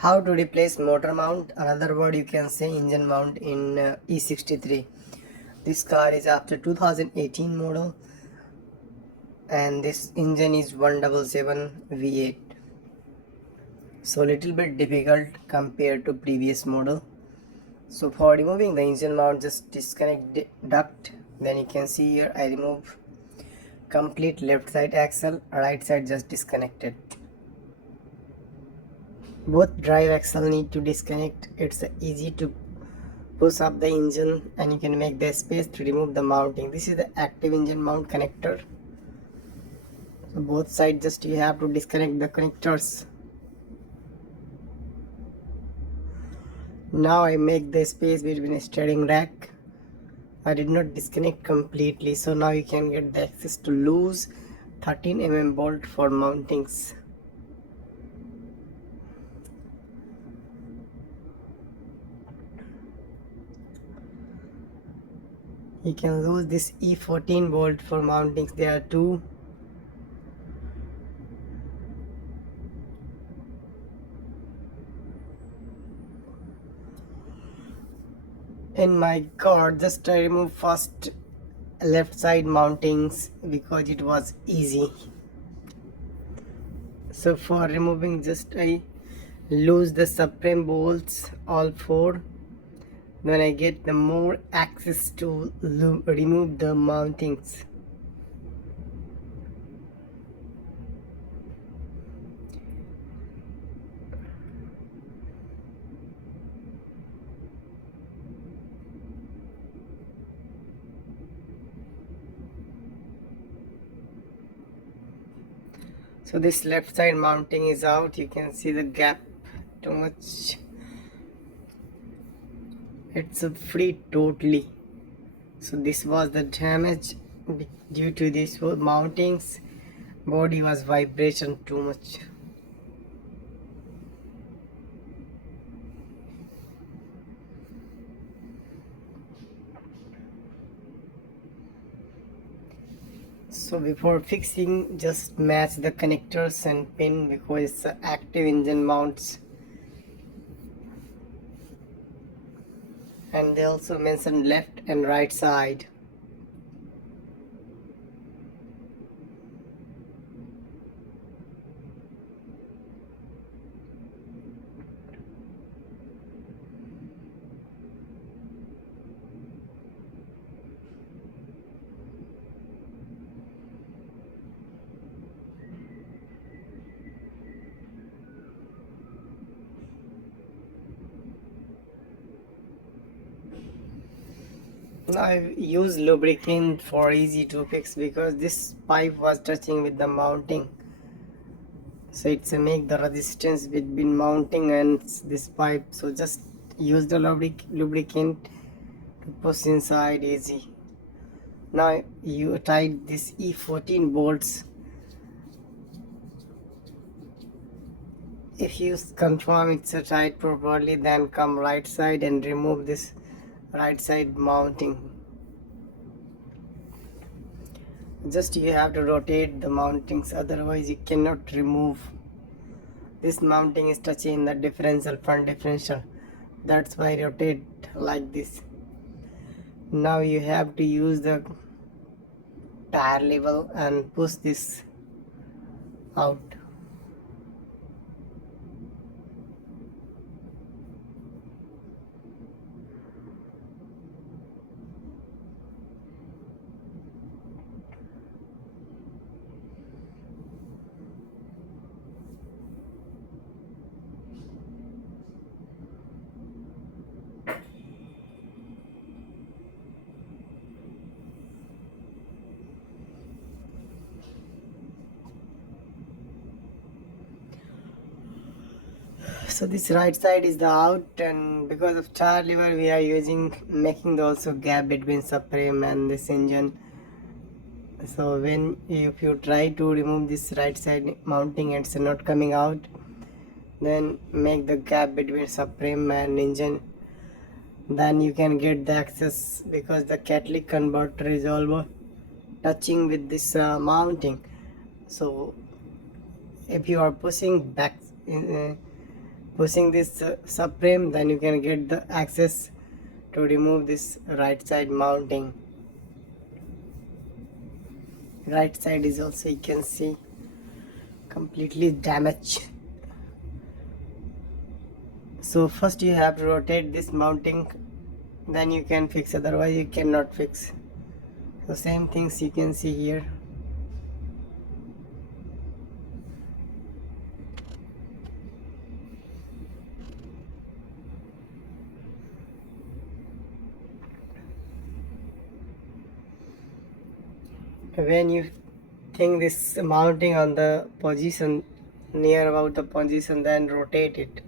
How to replace motor mount, another word you can say engine mount in E63. This car is after 2018 model and this engine is 177 V8. So little bit difficult compared to previous model. So for removing the engine mount, just disconnect the duct. Then you can see here I remove complete left side axle, right side just disconnected. Both drive axle need to disconnect. It's easy to push up the engine and you can make the space to remove the mounting. This is the active engine mount connector. So both sides just you have to disconnect the connectors. Now I make the space between steering rack. I did not disconnect completely, so now you can get the access to loose 13 mm bolt for mountings. You can lose this E14 bolt for mountings. There are two. In my car, just I remove first left side mountings because it was easy. So for removing, just I lose the subframe bolts all four. Then I get the more access to remove the mountings. So this left side mounting is out. You can see the gap too much. It's free totally. So this was the damage due to these mountings. Body was vibration too much. So before fixing, just match the connectors and pin because it's active engine mounts. And they also mentioned left and right side. Now I use lubricant for easy to fix because this pipe was touching with the mounting. So it's a make the resistance between mounting and this pipe. So just use the lubricant to push inside easy. Now you tied this E14 bolts. If you confirm it's tied properly, then come right side and remove this right side mounting. Just you have to rotate the mountings, otherwise you cannot remove. This mounting is touching the differential, front differential. That's why I rotate like this. Now you have to use the tire level and push this out. So this right side is the out, and because of tire lever we are using making the also gap between subframe and this engine. So when if you try to remove this right side mounting and it's not coming out, then make the gap between subframe and engine, then you can get the access because the catalytic converter is almost touching with this mounting. So if you are pushing back pushing this subframe, then you can get the access to remove this right side mounting. Right side is also, you can see, completely damaged. So first you have to rotate this mounting, then you can fix, otherwise you cannot fix. So same things you can see here. When you think this mounting on the position, near about the position, then rotate it.